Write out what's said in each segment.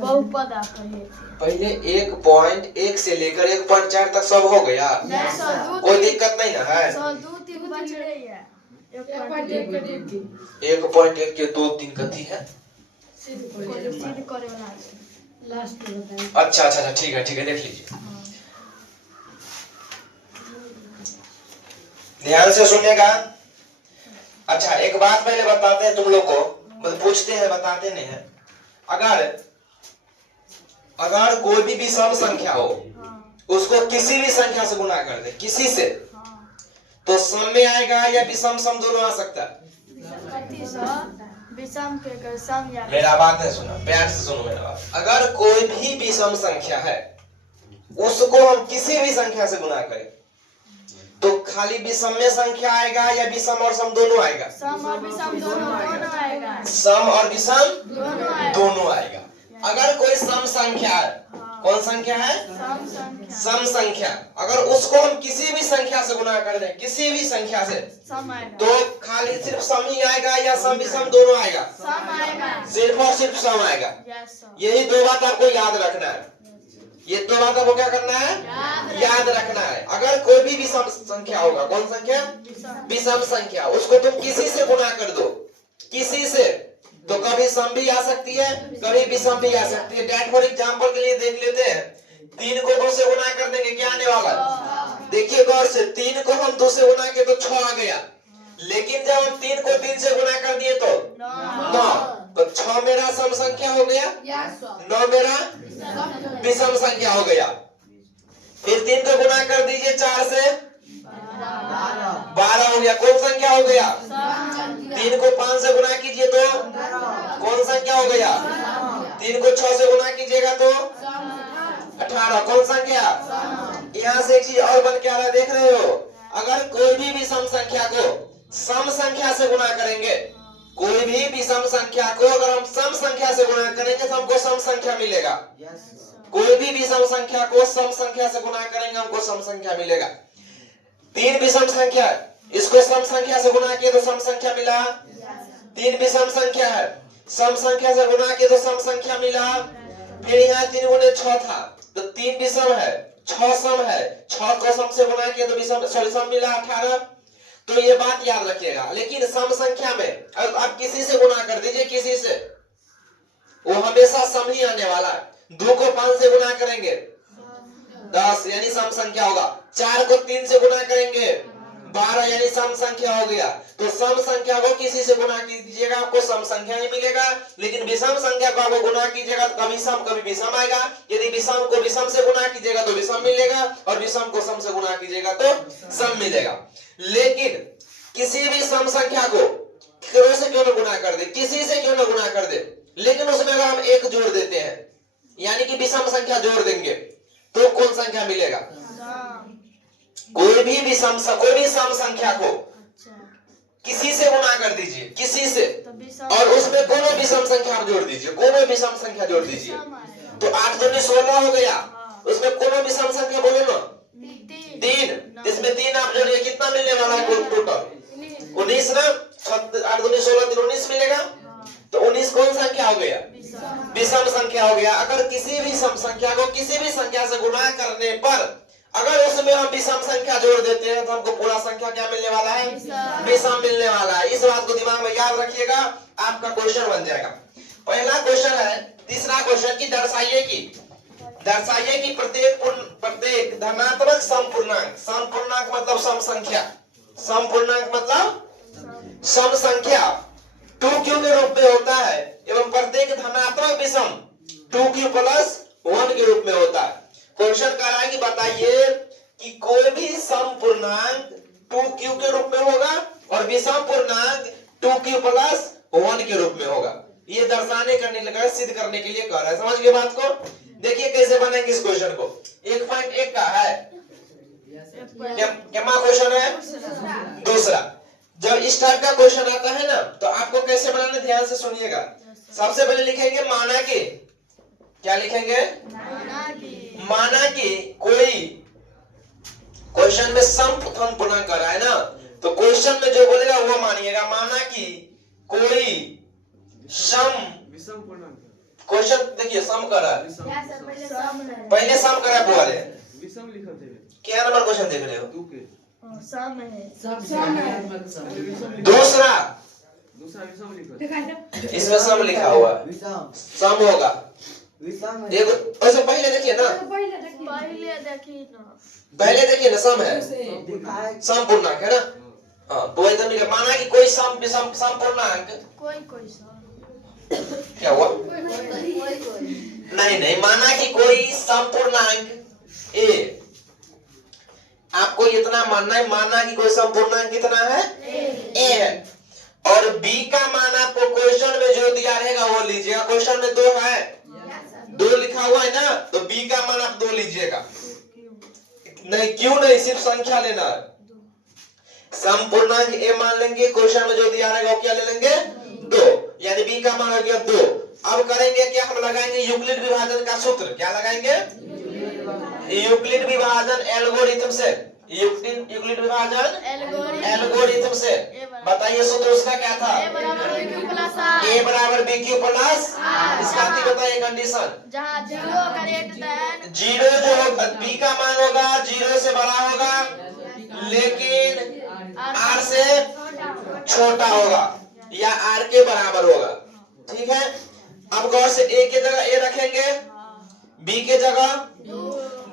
बहुपद पहले 1.1 से लेकर 1.4 तक सब हो गया, कोई दिक्कत नहीं ना है। 1.1 के 2-3 कथी है। अच्छा अच्छा अच्छा, ठीक है ठीक है, देख लीजिए ध्यान से सुनिएगा। अच्छा एक बात पहले बताते हैं तुम लोग को, मतलब पूछते हैं बताते नहीं है। अगर कोई भी विषम संख्या हो उसको किसी भी संख्या से गुना कर दे, किसी से, तो सम में आएगा या विषम सम दोनों आ सकता है। मेरा बात है सुनो, प्यार से सुनो मेरा बात। अगर कोई भी विषम संख्या है उसको हम किसी भी संख्या से गुना करें तो खाली विषम्य संख्या आएगा या विषम और सम दोनों आएगा। सम और विषम दोनों आएगा। सम और विषम दोनों आएगा। अगर कोई सम संख्या है, कौन संख्या है, सम संख्या, अगर उसको हम किसी भी संख्या से गुना कर दें, किसी भी संख्या से, तो खाली सिर्फ सम ही आएगा या सम विषम दोनों आएगा। सिर्फ और सिर्फ सम आएगा। यही दो बात आपको याद रखना है। ये दो बात आपको क्या करना है, याद रखना है। अगर कोई भी विषम संख्या होगा, कौन संख्या, विषम संख्या, उसको तुम किसी से गुना कर दो, किसी से, तो कभी सम भी आ सकती है, कभी विषम भी आ सकती है। डेट फॉर एग्जांपल के लिए देख लेते हैं, 3 को 2 से गुना कर देंगे, क्या आने वाला है, देखिए गौर से, 3 को हम 2 से गुना किए तो 6 आ गया, लेकिन जब हम 3 को 3 से गुना कर दिए तो 9, तो 6 मेरा सम संख्या हो गया, 9 मेरा विषम संख्या हो गया। फिर 3 को गुना कर दीजिए 4 से, 12 हो गया, कौन संख्या हो गया। 3 को 5 से गुना कीजिए तो कौन संख्या हो गया। 3 को 6 से गुना कीजिएगा तो 18, कौन संख्या। यहाँ से एक चीज और बन के आ रहा है, देख रहे हो, अगर कोई भी विषम संख्या को सम संख्या से गुना करेंगे, कोई भी विषम संख्या को अगर हम सम संख्या से गुना करेंगे तो हमको सम संख्या मिलेगा। कोई भी विषम संख्या को सम संख्या से गुना करेंगे हमको सम संख्या मिलेगा। 3 विषम संख्या, इसको सम संख्या से गुना किए तो सम संख्या मिला। 3 विषम संख्या है, सम संख्या से गुना किए तो सम संख्या मिला। फिर यहाँ 3 गुने 6 था, तो 3 विषम है, 6 सम है, 6 को सम से गुना किए तो विषम सम मिला 18। तो ये बात याद रखिएगा। लेकिन सम संख्या में आप किसी से गुना कर दीजिए, किसी से, वो हमेशा सम ही आने वाला है। 2 को 5 से गुना करेंगे 10 यानी सम संख्या होगा। 4 को 3 से गुना करेंगे 12 यानी सम संख्या हो गया। तो सम संख्या को किसी से गुना कीजिएगा आपको सम संख्या ही मिलेगा, लेकिन विषम संख्या को आपको गुना कीजिएगा तो कभी सम कभी विषम आएगा। यदि विषम को विषम से गुना कीजिएगा तो विषम मिलेगा, और विषम को सम से गुना कीजिएगा तो सम मिलेगा। लेकिन किसी भी सम संख्या को से क्यों न गुना कर दे, किसी से क्यों न गुना कर दे, लेकिन उसमें अगर हम 1 जोड़ देते हैं, यानी कि विषम संख्या जोड़ देंगे, तो कौन संख्या मिलेगा। कोई भी सम संख्या को किसी से गुना कर दीजिए, किसी से, और उसमें कोनो विषम संख्या जोड़ दीजिए, कोनो विषम संख्या जोड़ दीजिए, तो 8 दूनी 16 हो गया। उसमें कोनो विषम संख्या बोलो ना, 3, इसमें 3 आप जोड़िए, कितना मिलने वाला है टोटल 19 ना। 8 दूनी 16, 19 मिलेगा, तो 19 कौन संख्या हो गया, विषम संख्या हो गया। अगर किसी भी सम संख्या को किसी भी संख्या से गुना करने पर अगर उसमें हम विषम संख्या जोड़ देते हैं तो हमको पूरा संख्या क्या मिलने वाला है, विषम मिलने वाला है। इस बात को दिमाग में याद रखिएगा, आपका क्वेश्चन बन जाएगा। पहला क्वेश्चन है, तीसरा क्वेश्चन की दर्शाइए कि प्रत्येक धनात्मक समपूर्णांक, समपूर्णांक मतलब सम संख्या, समपूर्णांक मतलब सम संख्या 2q के रूप में होता है, एवं प्रत्येक धनात्मक विषम 2q + 1 के रूप में होता है। क्वेश्चन कह रहा है कि बताइए कि कोई भी समपूर्णांक 2q के रूप में होगा और विषम पूर्णांक 2q + 1 के रूप में होगा। ये दर्शाने करने लगा, सिद्ध करने के लिए कह रहा है। समझ गए बात को। देखिए कैसे बनेंगे इस क्वेश्चन को। 1.1 का है, क्या क्वेश्चन है, दूसरा। जब इस टाइप का क्वेश्चन आता है ना, तो आपको कैसे बनाना, ध्यान से सुनिएगा। सबसे पहले लिखेंगे माना कि, क्या लिखेंगे, माना कि कोई क्वेश्चन में सम पूर्णांक कर रहा है ना, तो क्वेश्चन में जो बोलेगा वो मानिएगा। माना कि कोई सम विषम पूर्णांक क्वेश्चन देखिए सम कर रहा है पहले सम करा बोले विषम लिखा थे क्या नंबर क्वेश्चन देख रहे हो 2 के सम है दूसरा दूसरा विषम लिखा इसमें सम लिखा हुआ है सम होगा एक वैसे पहले देखिए ना पहले पहले देखिए ना सम है सम पूर्णांक है ना हाँ तो एकदम ठीक है माना कि कोई सम विषम सम पूर्णांक कोई सम क्या हुआ नहीं नहीं माना कि कोई सम पूर्णांक ए आपको इतना मानना है माना कि कोई सम पूर्णांक कितना है ए है और बी का मान आपको क्वेश्चन में जो दिया रहेगा वो लीजिएगा क्वेश्चन में 2 है 2 लिखा हुआ है ना तो बी का मान आप 2 लीजिएगा नहीं क्यों नहीं सिर्फ संख्या लेना है सम पूर्णांक ए मान लेंगे क्वेश्चन में जो दिया रहेगा वो क्या ले लेंगे 2 यानी बी का मान हो गया 2 अब करेंगे क्या हम लगाएंगे यूक्लिड विभाजन का सूत्र क्या लगाएंगे यूक्लिड विभाजन एल्गोरिथम से यूक्लिड विभाजन एल्गोरिथम से बताइए सूत्र उसका क्या था a बराबर b क्यू प्लस इसका भी बताइए कंडीशन जहाँ 0 करेक्ट देन 0 जो b का मान होगा 0 से बड़ा होगा लेकिन r से छोटा होगा या r के बराबर होगा ठीक है अब गौर से a के जगह a रखेंगे b के जगह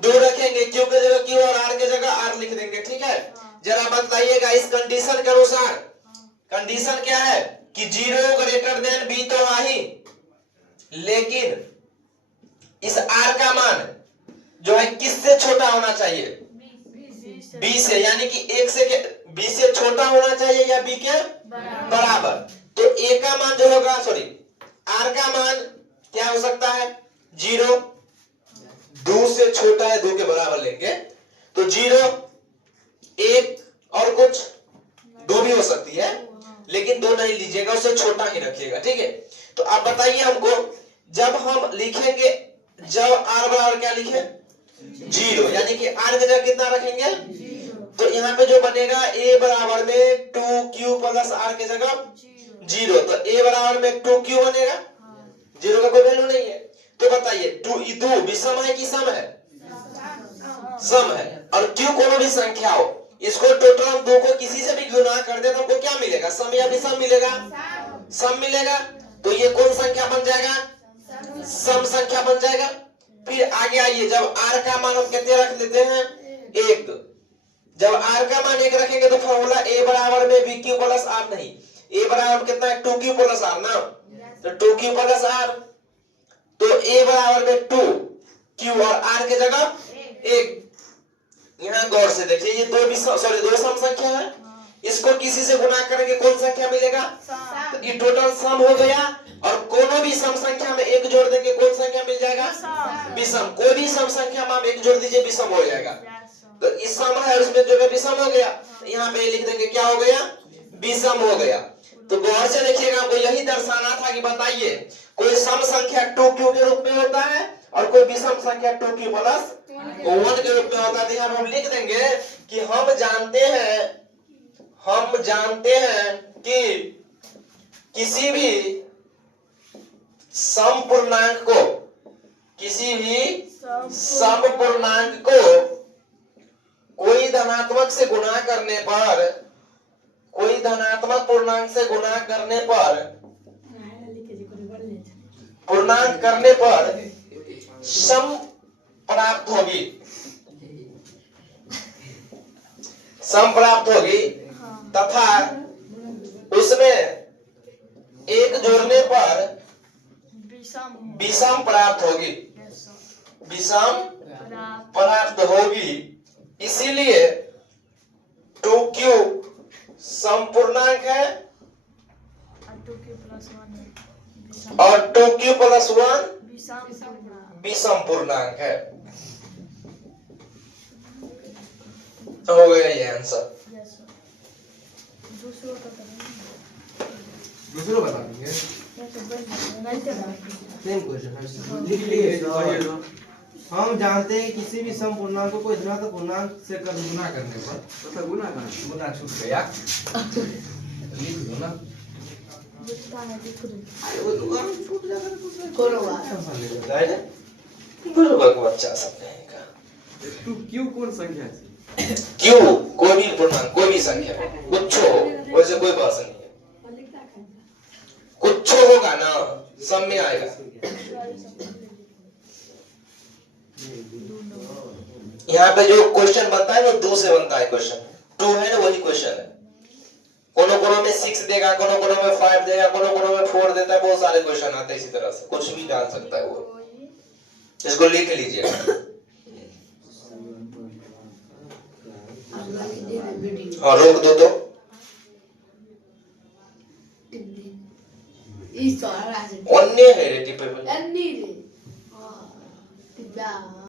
2 रखेंगे q के जगह q और r के जगह r लिख देंगे ठीक है जरा बताइएगा इस कंडीशन के अनुसार कंडीशन क्या है कि 0 ग्रेटर देन b तो है ही लेकिन इस r का मान जो है किससे छोटा होना चाहिए b से यानी कि 1 से b से छोटा होना चाहिए या b के बराबर तो a का मान जो होगा सॉरी r का मान क्या हो सकता है 0 2 से छोटा है 2 के बराबर लेंगे तो 0 1 और कुछ 2 भी हो सकती है लेकिन 2 नहीं लीजिएगा उससे छोटा ही रखिएगा ठीक है तो आप बताइए हमको जब हम लिखेंगे जब r बराबर क्या लिखे 0 यानी कि r की जगह कितना रखेंगे तो यहाँ पे जो बनेगा a बराबर में 2q प्लस r की जगह 0 तो a बराबर में 2q बनेगा 0 का कोई वैल्यू नहीं है तो बताइए 2 विषम है कि सम है सम है और q कोनो भी संख्या हो इसको टोटल हम 2 को किसी से भी गुणा कर दे तो हमको क्या मिलेगा सम या विषम मिलेगा सम मिलेगा तो ये कौन संख्या बन जाएगा सम संख्या बन जाएगा फिर आगे आइए जब r का मान हम कितने रख लेते हैं 1 जब r का मान 1 रखेंगे तो फॉर्मूला a बराबर में bq प्लस r नहीं a बराबर कितना है 2q प्लस r ना तो 2q प्लस r तो a बराबर में 2 q और r के जगह 1 यहाँ गौर से देखिए ये 2 सम संख्या है इसको किसी से गुणा करेंगे कौन संख्या मिलेगा तो ये टोटल सम हो गया और कोनो भी सम संख्या में 1 जोड़ देंगे कौन संख्या मिल जाएगा विषम कोई भी सम संख्या में आप 1 जोड़ दीजिए विषम हो जाएगा तो इस सम है उसमें जो है विषम हो गया यहाँ पे लिख देंगे क्या हो गया विषम हो गया तो गौर से देखिएगा हमको यही दर्शाना था कि बताइए कोई सम संख्या 2q के रूप में होता है और कोई विषम संख्या 2q प्लस 1 के रूप में होता है तो यहाँ हम लिख देंगे कि हम जानते हैं कि किसी भी सम पूर्णांक को कोई धनात्मक से गुणा करने पर कोई धनात्मक पूर्णांक से गुणा करने पर पूर्णांक करने पर सम प्राप्त होगी तथा उसमें 1 जोड़ने पर विषम प्राप्त होगी इसीलिए 2q सम पूर्णांक है और 2q प्लस 1 विषम पूर्णांक है हो गया ये आंसर दूसरा बता देंगे सेम क्वेश्चन लिख लिए हम जानते हैं किसी भी सम पूर्णांक को कोई धनात्मक पूर्णांक से गुणा करने पर मतलब गुना करना गुना छूट गया लिख दो ना बुझता है दिख रही अरे वो दुकान फूट जाता है कुछ करो बात नहीं बुर्बक बच्चा सब कहेगा तू क्यों कौन संख्या है क्यों कोई भी पूर्णांक कोई भी संख्या कुछ हो वैसे कोई बात नहीं है कुछ होगा ना सब में आएगा यहाँ पे जो क्वेश्चन बनता है वो 2 से बनता है क्वेश्चन 2 है ना वही क्वेश्चन है कोनो कोनो में 6 देगा कोनो कोनो में 5 देगा कोनो कोनो में 4 देता है बहुत सारे क्वेश्चन आते हैं इसी तरह से कुछ भी डाल सकता है वो इसको लिख लीजिएगा हाँ रोक दो तो इस तो आ रहा है अन्य है रेटिपेबल अन्नी रे